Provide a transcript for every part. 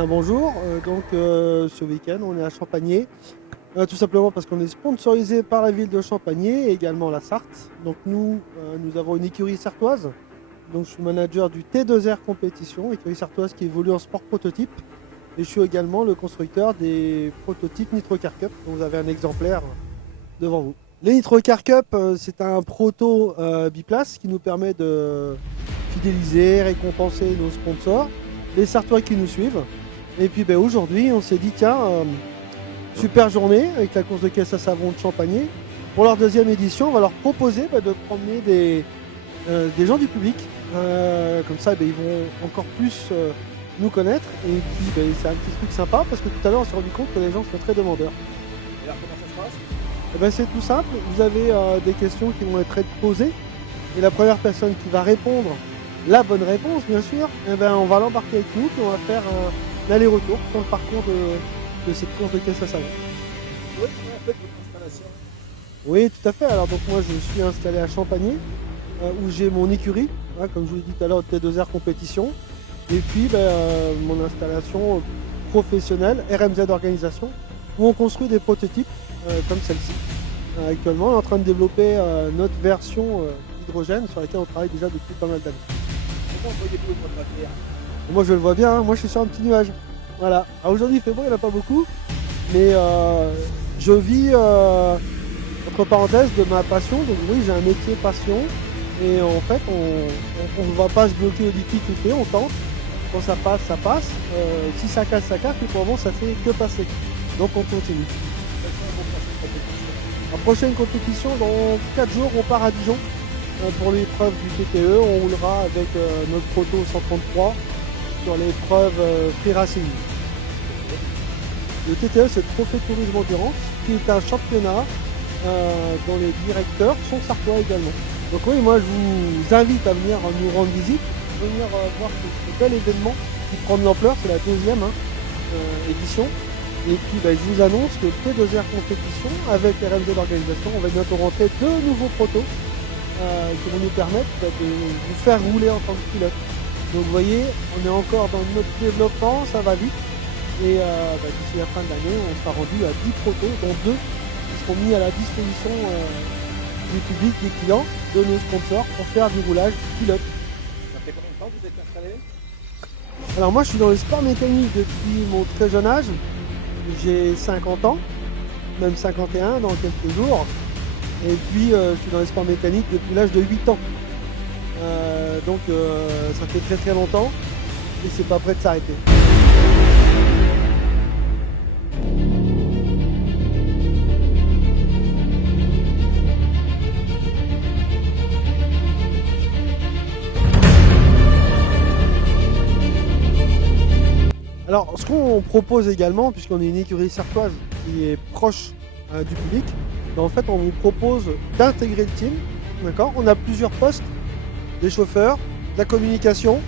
bien bonjour, ce week-end on est à Champagné, tout simplement parce qu'on est sponsorisé par la ville de Champagné et également la Sarthe. Donc nous avons une écurie sartoise, donc je suis manager du T2R Compétition, écurie sartoise qui évolue en sport prototype. Et je suis également le constructeur des prototypes Nitrocar Cup, dont vous avez un exemplaire devant vous. Les Nitrocar Cup, c'est un proto biplace qui nous permet de fidéliser, récompenser nos sponsors, les Sartois qui nous suivent. Et puis aujourd'hui, on s'est dit, tiens, super journée avec la course de caisse à savon de Champagné. Pour leur deuxième édition, on va leur proposer de promener des gens du public. Comme ça, ils vont encore plus nous connaître. Et puis, c'est un petit truc sympa parce que tout à l'heure, on s'est rendu compte que les gens sont très demandeurs. Et alors comment ça se passe? C'est tout simple. Vous avez des questions qui vont être posées. Et la première personne qui va répondre la bonne réponse, bien sûr, on va l'embarquer avec nous et on va faire un aller-retour dans le parcours de cette course de caisse à savon. Oui, comment on fait votre installation? Oui, tout à fait. Alors donc moi, je suis installé à Champagné, où j'ai mon écurie, comme je vous l'ai dit tout à l'heure, T2R Compétition. Et puis mon installation professionnelle, RMZ Organisation, où on construit des prototypes comme celle-ci. Actuellement, on est en train de développer notre version hydrogène sur laquelle on travaille déjà depuis pas mal d'années. Comment voyez-vous votre avenir? Moi je le vois bien, moi je suis sur un petit nuage. Voilà. Alors aujourd'hui il fait beau, il n'y en a pas beaucoup, mais je vis entre parenthèses de ma passion. Donc oui, j'ai un métier passion et en fait on ne va pas se bloquer aux difficultés, on tente. Quand ça passe, ça passe. Si ça casse, ça casse, mais pour le moment ça fait que passer. Donc on continue. Quelles sont vos prochaines compétitions? La prochaine compétition, dans 4 jours, on part à Dijon pour l'épreuve du TTE. On roulera avec notre proto 133 sur l'épreuve Free Racing. Le TTE, c'est le Trophée Tourisme Endurance, qui est un championnat dont les directeurs sont sartois également. Donc oui, moi je vous invite à venir nous rendre visite, venir voir ce bel événement qui prend de l'ampleur, c'est la deuxième édition. Et puis je vous annonce que T2R Compétition, avec RMZ Organisation, on va bientôt rentrer 2 nouveaux protos qui vont nous permettre de vous faire rouler en tant que pilote. Donc vous voyez, on est encore dans notre développement, ça va vite. Et d'ici la fin de l'année, on sera rendu à 10 protos, dont 2 qui seront mis à la disposition du public, des clients, de nos sponsors, pour faire du roulage pilote. Ça fait combien de temps que vous êtes installé? Alors moi je suis dans le sport mécanique depuis mon très jeune âge. J'ai 50 ans, même 51 dans quelques jours. Et puis je suis dans les sports mécaniques depuis l'âge de 8 ans. Ça fait très très longtemps et c'est pas prêt de s'arrêter. Alors ce qu'on propose également, puisqu'on est une écurie sartoise qui est proche du public, en fait on vous propose d'intégrer le team. D'accord ? On a plusieurs postes, des chauffeurs, de la communication,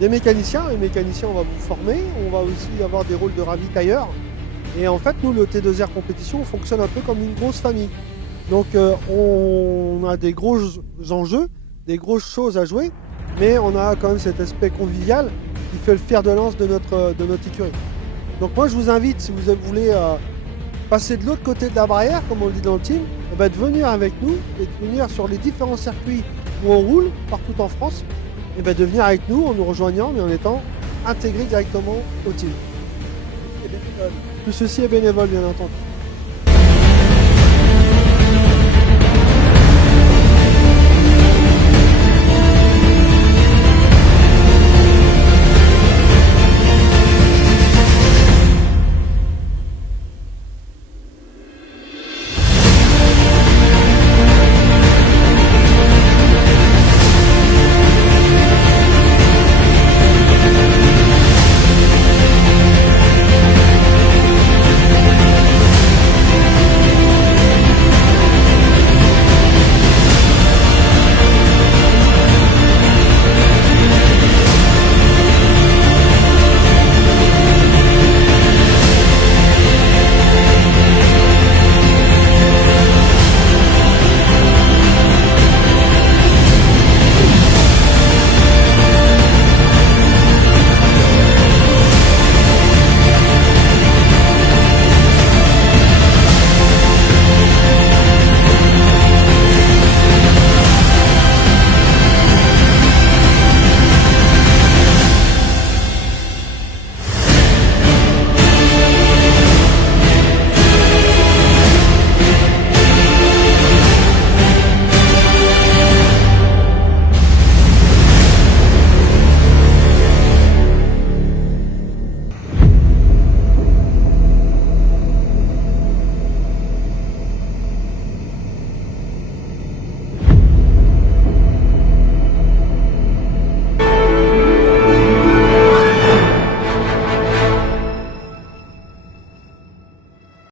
des mécaniciens. Les mécaniciens on va vous former, on va aussi avoir des rôles de ravitailleurs. Et en fait nous le T2R Compétition on fonctionne un peu comme une grosse famille. Donc on a des gros enjeux, des grosses choses à jouer, mais on a quand même cet aspect convivial qui fait le fer de lance de notre écurie. Donc moi je vous invite, si vous voulez passer de l'autre côté de la barrière, comme on le dit dans le team, de venir avec nous et de venir sur les différents circuits où on roule partout en France, et de venir avec nous en nous rejoignant mais en étant intégré directement au team. Et bénévole. Tout ceci est bénévole bien entendu.